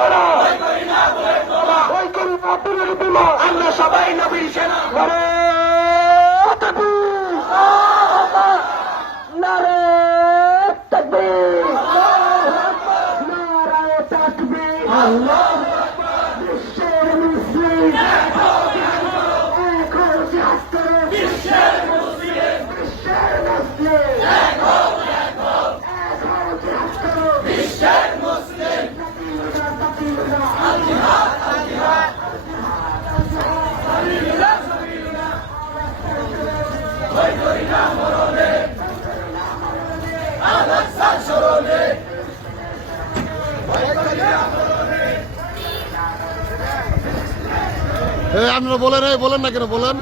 সেনা, ভয় করি না পুরো বিমান, আমরা সবাই নবীর সেনা। নারে তাকবীর, নারে তাকবীর, নারে তাকবীর, বিশ্বের মুসলিম এক হও জিহাদ করো, বিশ্বের মুসলিম এক হও জিহাদ করো, বিশ্বের মুসলিম আল জিহাদ, আল জিহাদ, সাবিলুল্লাহ, সাবিলুল্লাহ, ভয় করি না মরণে, আল-আকসার স্মরণে, ভয় করি না মরণে। আপনারা বলেন, বলেন না কেন, বলেন।